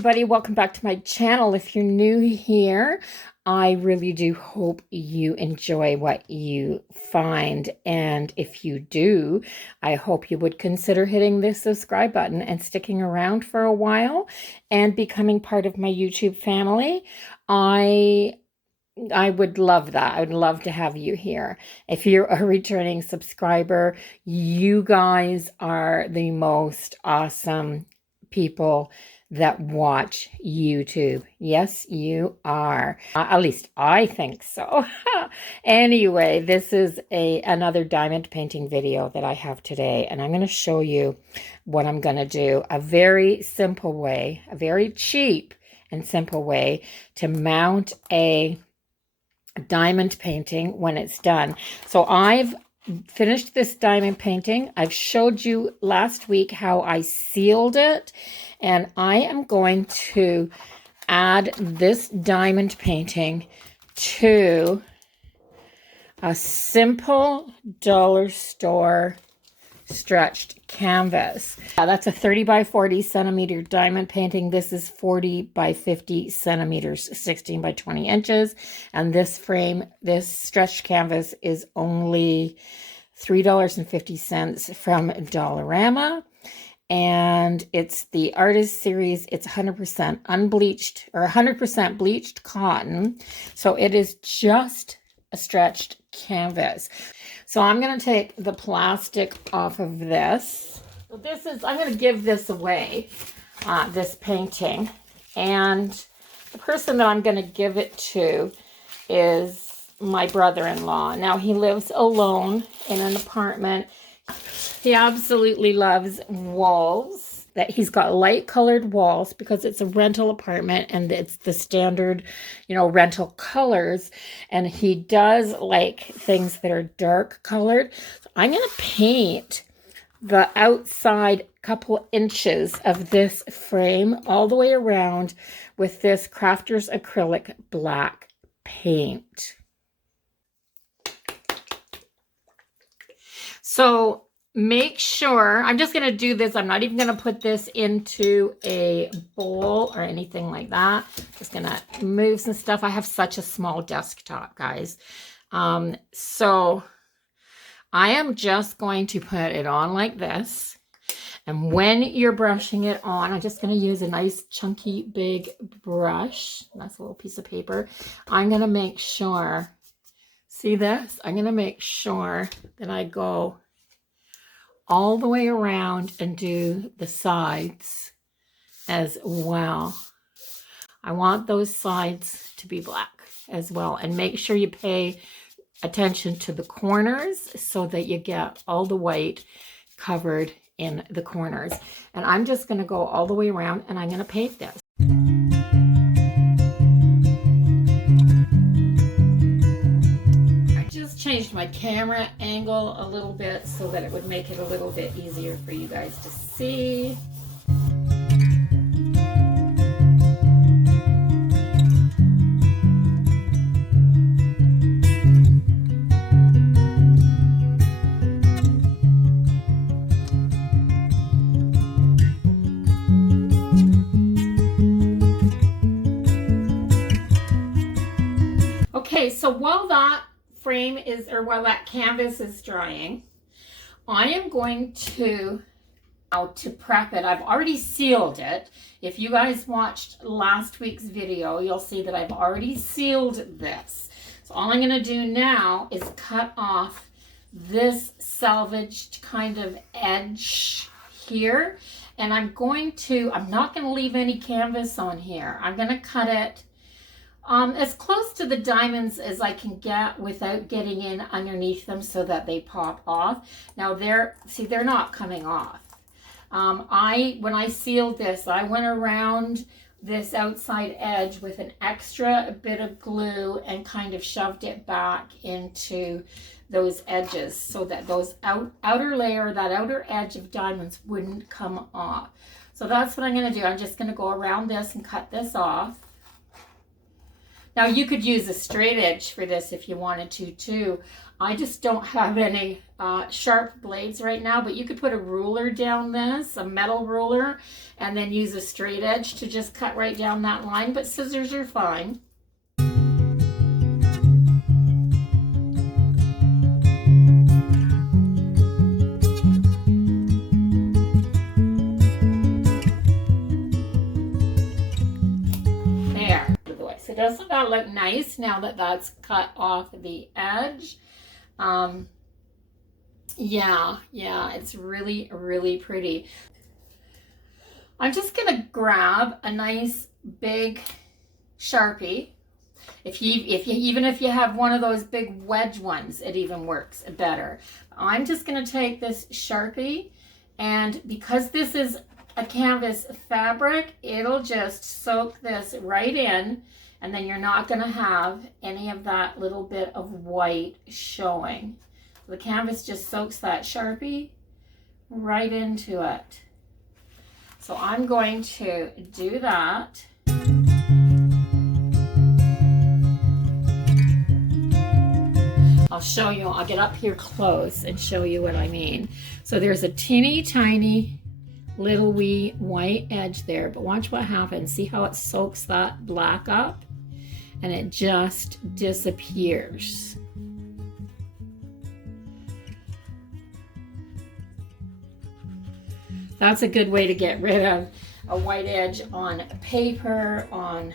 everybody, welcome back to my channel. If you're new here, I really do hope you enjoy what you find, and if you do, I hope you would consider hitting the subscribe button and sticking around for a while and becoming part of my YouTube family. I would love that. I would love to have you here. If you're a returning subscriber, you guys are the most awesome people that watch YouTube. Yes, you are. At least I think so. Anyway, this is another diamond painting video that I have today, and I'm going to show you what I'm going to do. A very simple way, a very cheap and simple way to mount a diamond painting when it's done. So I've finished this diamond painting. I've showed you last week how I sealed it, and I am going to add this diamond painting to a simple dollar store stretched canvas. That's a 30 by 40 centimeter diamond painting. This is 40 by 50 centimeters, 16 by 20 inches. And this frame, this stretched canvas is only $3.50 from Dollarama. And it's the Artist Series. It's 100% unbleached or 100% bleached cotton. So it is just a stretched canvas. So I'm going to take the plastic off of this. So this is, I'm going to give this away, this painting. And the person that I'm going to give it to is my brother-in-law. Now, he lives alone in an apartment. He absolutely loves walls. That he's got light colored walls because it's a rental apartment and it's the standard, rental colors. And he does like things that are dark colored. So I'm going to paint the outside couple inches of this frame all the way around with this Crafters acrylic black paint. So make sure, I'm just going to do this. I'm not even going to put this into a bowl or anything like that. Just going to move some stuff. I have such a small desktop, guys. So I am just going to put it on like this. And when you're brushing it on, I'm just going to use a nice chunky big brush. That's a little piece of paper. I'm going to make sure, see this? I'm going to make sure that I go all the way around and do the sides as well. I want those sides to be black as well. And make sure you pay attention to the corners so that you get all the white covered in the corners. And I'm just going to go all the way around and I'm going to paint this. Changed my camera angle a little bit so that it would make it a little bit easier for you guys to see. Okay, so while that frame is, or while that canvas is drying, I am going to, now to prep it, I've already sealed it. If you guys watched last week's video, you'll see that I've already sealed this. So all I'm going to do now is cut off this salvaged kind of edge here. And I'm not going to leave any canvas on here. I'm going to cut it as close to the diamonds as I can get without getting in underneath them so that they pop off. Now they're not coming off. When I sealed this, I went around this outside edge with an extra bit of glue and kind of shoved it back into those edges so that those outer layer, that outer edge of diamonds wouldn't come off. So that's what I'm going to do. I'm just going to go around this and cut this off. Now you could use a straight edge for this if you wanted to too. I just don't have any sharp blades right now, but you could put a ruler down this, a metal ruler, and then use a straight edge to just cut right down that line, but scissors are fine. So doesn't that look nice now that that's cut off the edge? Yeah, it's really, really pretty. I'm just gonna grab a nice big Sharpie. Even if you have one of those big wedge ones, it even works better. I'm just gonna take this Sharpie, and because this is a canvas fabric, it'll just soak this right in, and then you're not going to have any of that little bit of white showing. The canvas just soaks that Sharpie right into it. So I'm going to do that. I'll show you, I'll get up here close and show you what I mean. So there's a teeny tiny little wee white edge there, but watch what happens. See how it soaks that black up? And it just disappears. That's a good way to get rid of a white edge on paper, on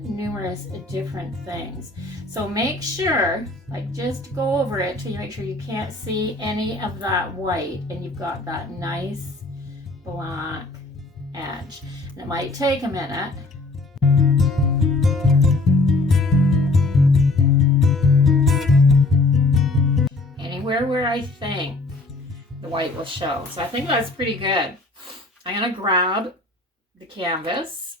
numerous different things. So make sure, like, just go over it till you make sure you can't see any of that white and you've got that nice black edge. And it might take a minute. Anywhere where I think the white will show. So I think that's pretty good. I'm going to grab the canvas.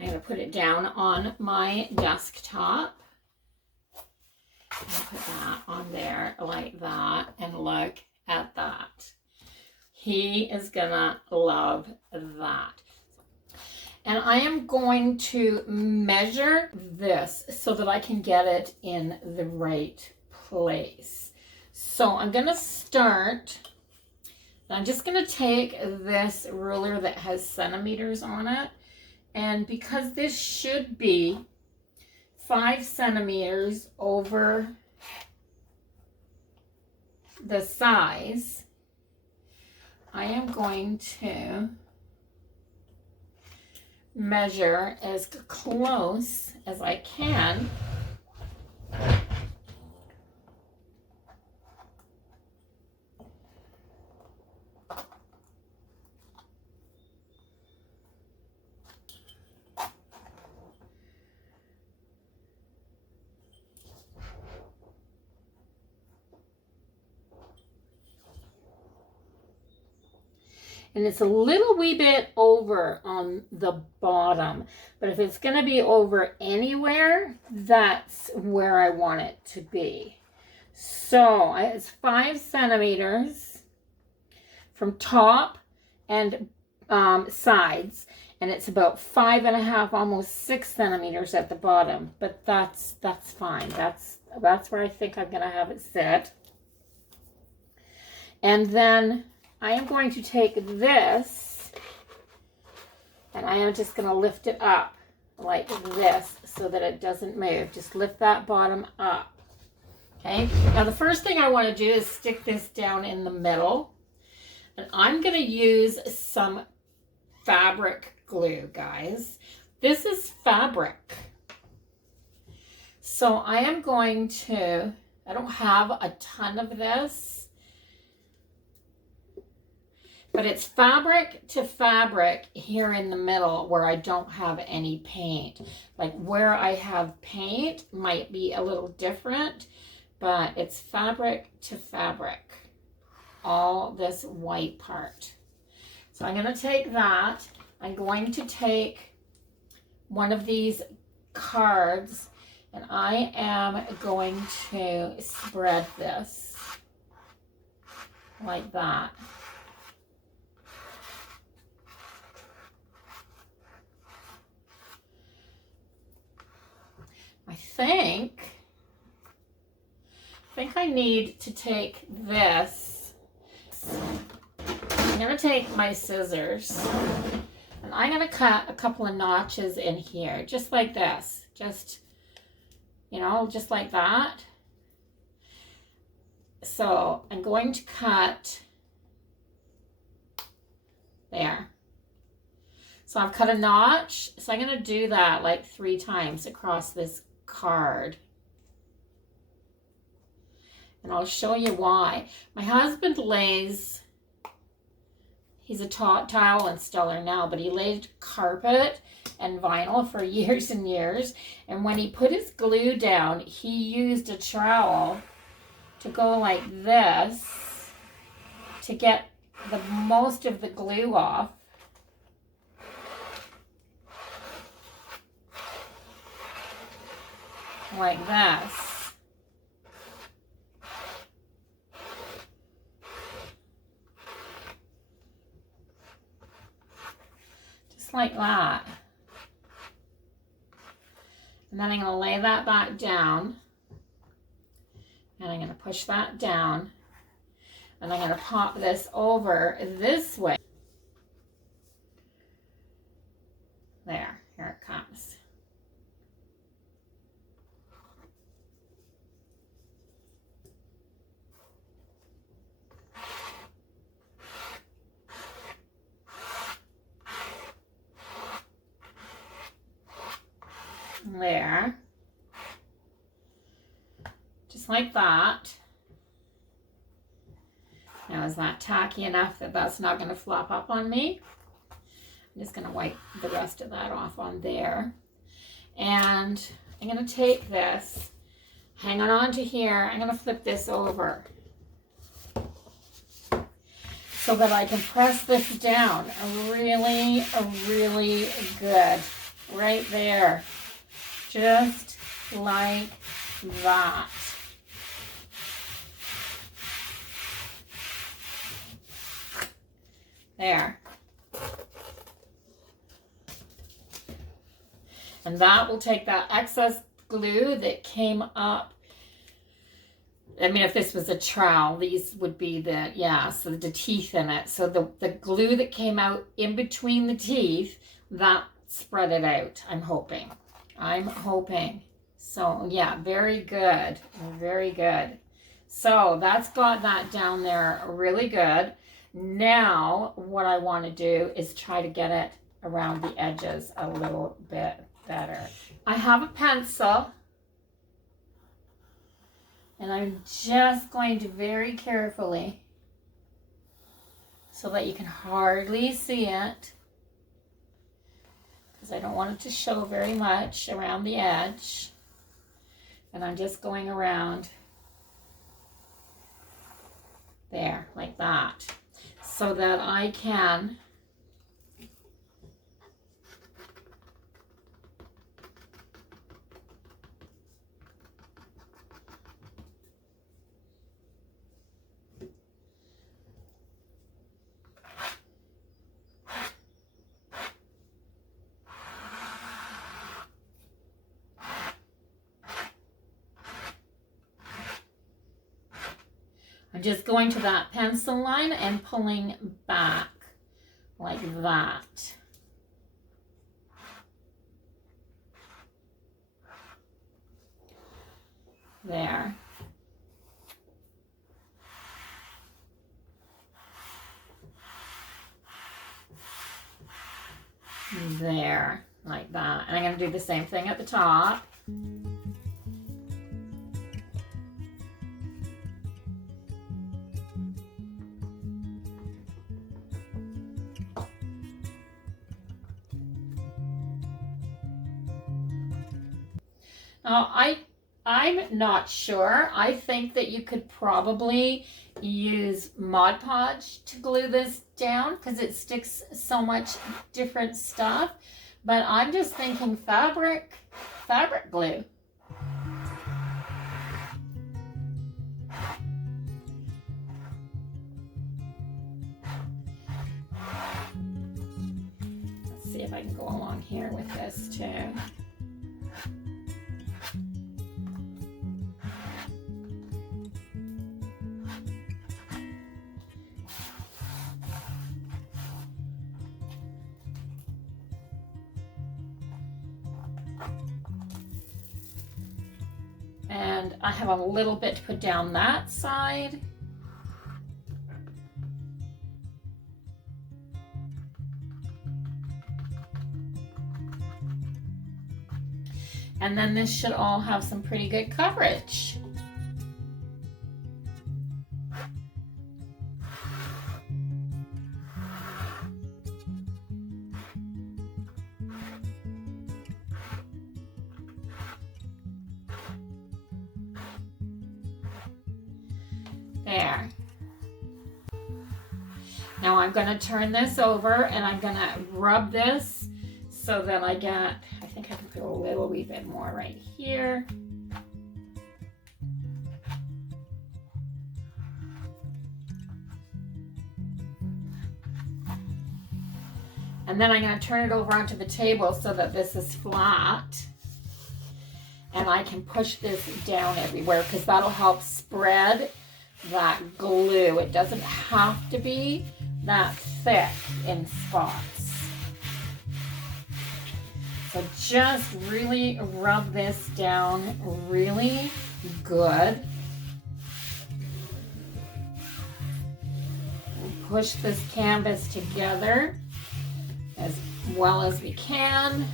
I'm going to put it down on my desktop. I'll put that on there like that, and look at that. He is gonna love that. And I am going to measure this so that I can get it in the right place. So I'm gonna start, I'm just gonna take this ruler that has centimeters on it, and because this should be 5 centimeters over the size, I am going to measure as close as I can. And it's a little wee bit over on the bottom, but if it's going to be over anywhere, that's where I want it to be. So it's 5 centimeters from top and sides, and it's about 5.5, almost 6 centimeters at the bottom. But that's fine. That's where I think I'm going to have it sit. And then I am going to take this and I am just going to lift it up like this so that it doesn't move. Just lift that bottom up. Okay, now the first thing I want to do is stick this down in the middle. And I'm going to use some fabric glue, guys. This is fabric. So I am going to, I don't have a ton of this, but it's fabric to fabric here in the middle where I don't have any paint. Like where I have paint might be a little different, but it's fabric to fabric, all this white part. So I'm going to take that. I'm going to take one of these cards and I am going to spread this like that. think I need to take this. I'm going to take my scissors and I'm going to cut a couple of notches in here, just like this. Just, you know, just like that. So I'm going to cut there. So I've cut a notch. So I'm going to do that like 3 times across this card. And I'll show you why. My husband lays, he's a tile installer now, but he laid carpet and vinyl for years and years. And when he put his glue down, he used a trowel to go like this to get the most of the glue off. Like this. Like that. And then I'm going to lay that back down and I'm going to push that down and I'm going to pop this over this way. There, here it comes. There, just like that. Now, is that tacky enough that that's not going to flop up on me? I'm just going to wipe the rest of that off on there. And I'm going to take this, hang on to here, I'm going to flip this over so that I can press this down really good right there. Just like that. There. And that will take that excess glue that came up. I mean, if this was a trowel, these would be the, yeah, so the teeth in it. So the glue that came out in between the teeth, that spread it out, I'm hoping. So yeah, very good, very good. So that's got that down there really good. Now what I want to do is try to get it around the edges a little bit better. I have a pencil and I'm just going to very carefully, so that you can hardly see it, because I don't want it to show very much around the edge. And I'm just going around there, like that, so that I can I'm just going to that pencil line and pulling back like that. There. There, like that. And I'm going to do the same thing at the top. Now, I'm not sure. I think that you could probably use Mod Podge to glue this down because it sticks so much different stuff. But I'm just thinking fabric glue. Let's see if I can go along here with this too. And I have a little bit to put down that side. And then this should all have some pretty good coverage. There. Now I'm going to turn this over and I'm going to rub this so that I get, I think I can put a little wee bit more right here. And then I'm going to turn it over onto the table so that this is flat. And I can push this down everywhere because that'll help spread that glue. It doesn't have to be that thick in spots. So just really rub this down really good. And push this canvas together as well as we can.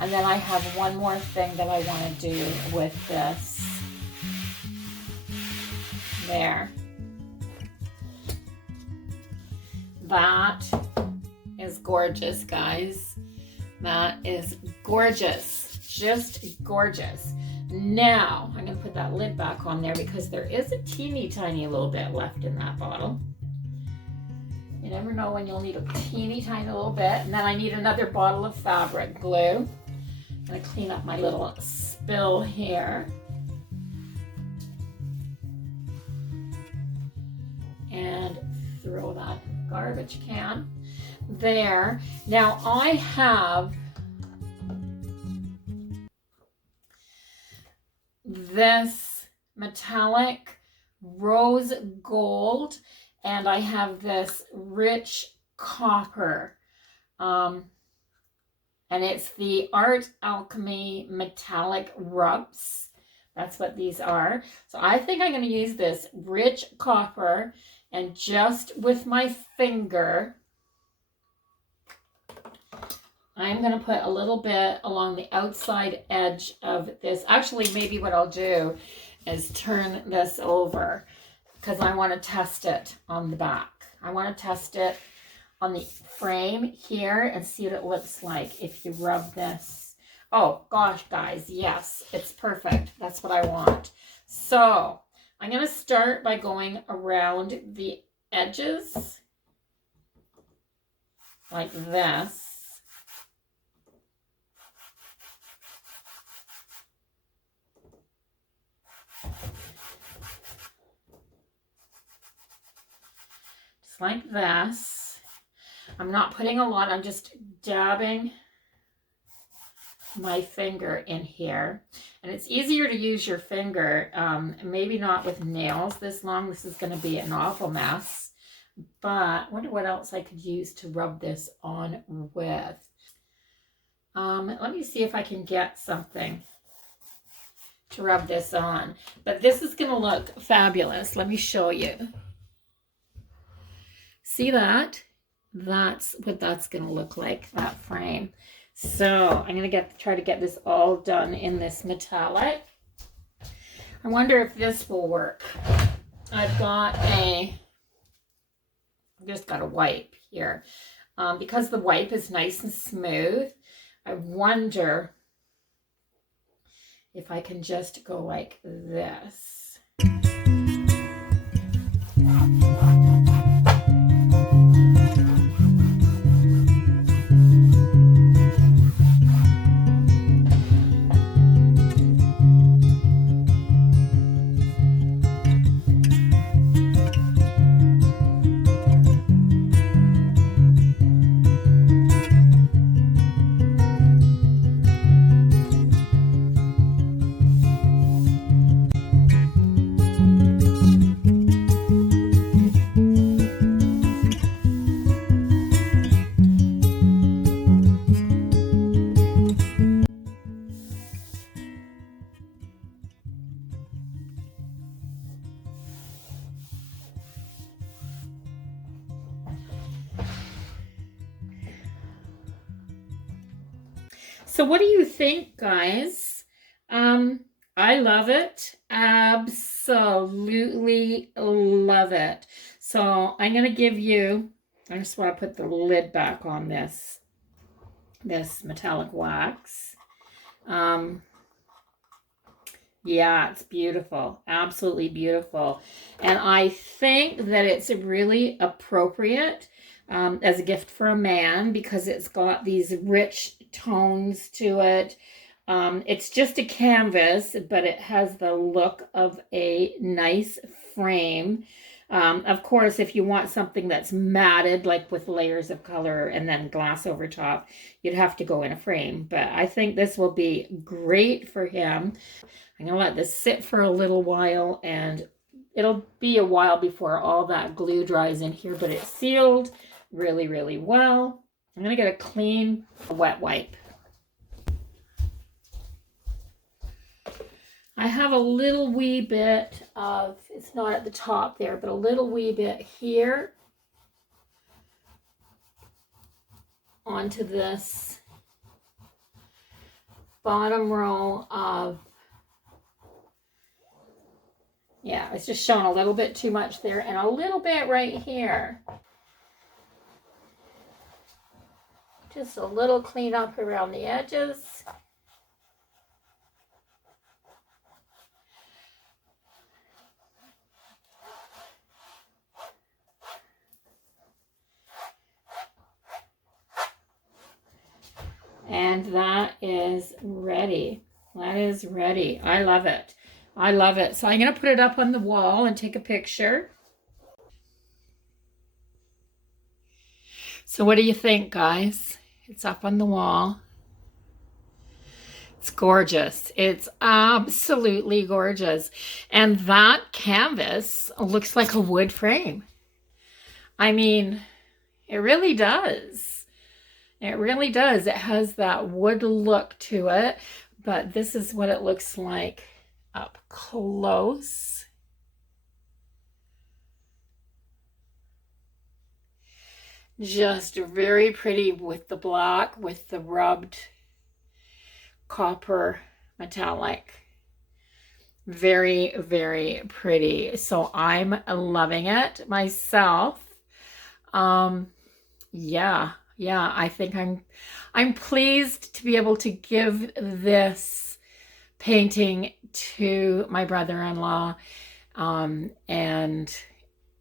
And then I have one more thing that I want to do with this. There. That is gorgeous, guys. That is gorgeous. Just gorgeous. Now, I'm going to put that lid back on there because there is a teeny tiny little bit left in that bottle. You never know when you'll need a teeny tiny little bit. And then I need another bottle of fabric glue. I'm going to clean up my little spill here. And throw that in the garbage can. There. Now I have this metallic rose gold and I have this rich copper. And it's the Art Alchemy metallic rubs. That's what these are. So I think I'm going to use this rich copper and just with my finger, I'm going to put a little bit along the outside edge of this. Actually, maybe what I'll do is turn this over because I want to test it on the back. I want to test it on the frame here and see what it looks like if you rub this. Oh gosh, guys, yes, it's perfect. That's what I want. So I'm going to start by going around the edges like this. Just like this. I'm not putting a lot, I'm just dabbing my finger in here. And it's easier to use your finger, maybe not with nails this long. This is going to be an awful mess. But I wonder what else I could use to rub this on with. Let me see if I can get something to rub this on. But this is going to look fabulous. Let me show you. See that? That's what that's going to look like, that frame. So I'm going to try to get this all done in this metallic. I wonder if this will work. I've just got a wipe here. Because the wipe is nice and smooth, I wonder if I can just go like this. So what do you think, guys? I love it. Absolutely love it. So I'm going to give you, I just want to put the lid back on this metallic wax. Yeah, it's beautiful. Absolutely beautiful. And I think that it's really appropriate as a gift for a man because it's got these rich tones to it. It's just a canvas, but it has the look of a nice frame. Of course, if you want something that's matted, like with layers of color and then glass over top, you'd have to go in a frame. But I think this will be great for him. I'm going to let this sit for a little while, and it'll be a while before all that glue dries in here, but it's sealed really, really well. I'm going to get a clean wet wipe. I have a little wee bit of, it's not at the top there, but a little wee bit here onto this bottom row of, yeah, it's just showing a little bit too much there and a little bit right here. Just a little cleanup around the edges. And that is ready. That is ready. I love it. I love it. So I'm going to put it up on the wall and take a picture. So what do you think, guys? It's up on the wall. It's gorgeous. It's absolutely gorgeous. And that canvas looks like a wood frame. I mean, it really does. It really does. It has that wood look to it, but this is what it looks like up close. Just very pretty with the black, with the rubbed copper metallic. Very, very pretty. So I'm loving it myself. Yeah, I think I'm pleased to be able to give this painting to my brother-in-law. And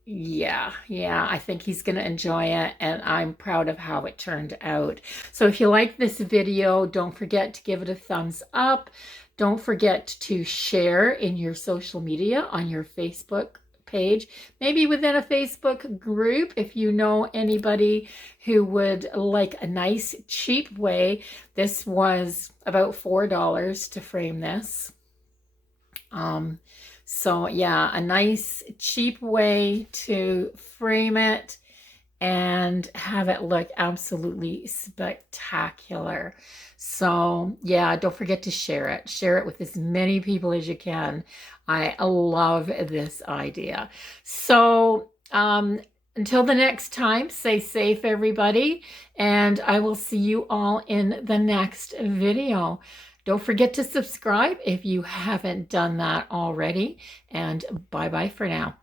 yeah, I think he's going to enjoy it, and I'm proud of how it turned out. So if you like this video, don't forget to give it a thumbs up. Don't forget to share in your social media, on your Facebook page, maybe within a Facebook group if you know anybody who would like a nice cheap way. This was about $4 to frame this. So yeah, a nice cheap way to frame it and have it look absolutely spectacular. So yeah, don't forget to share it. Share it with as many people as you can. I love this idea. So until the next time, stay safe, everybody, and I will see you all in the next video. Don't forget to subscribe if you haven't done that already, and bye-bye for now.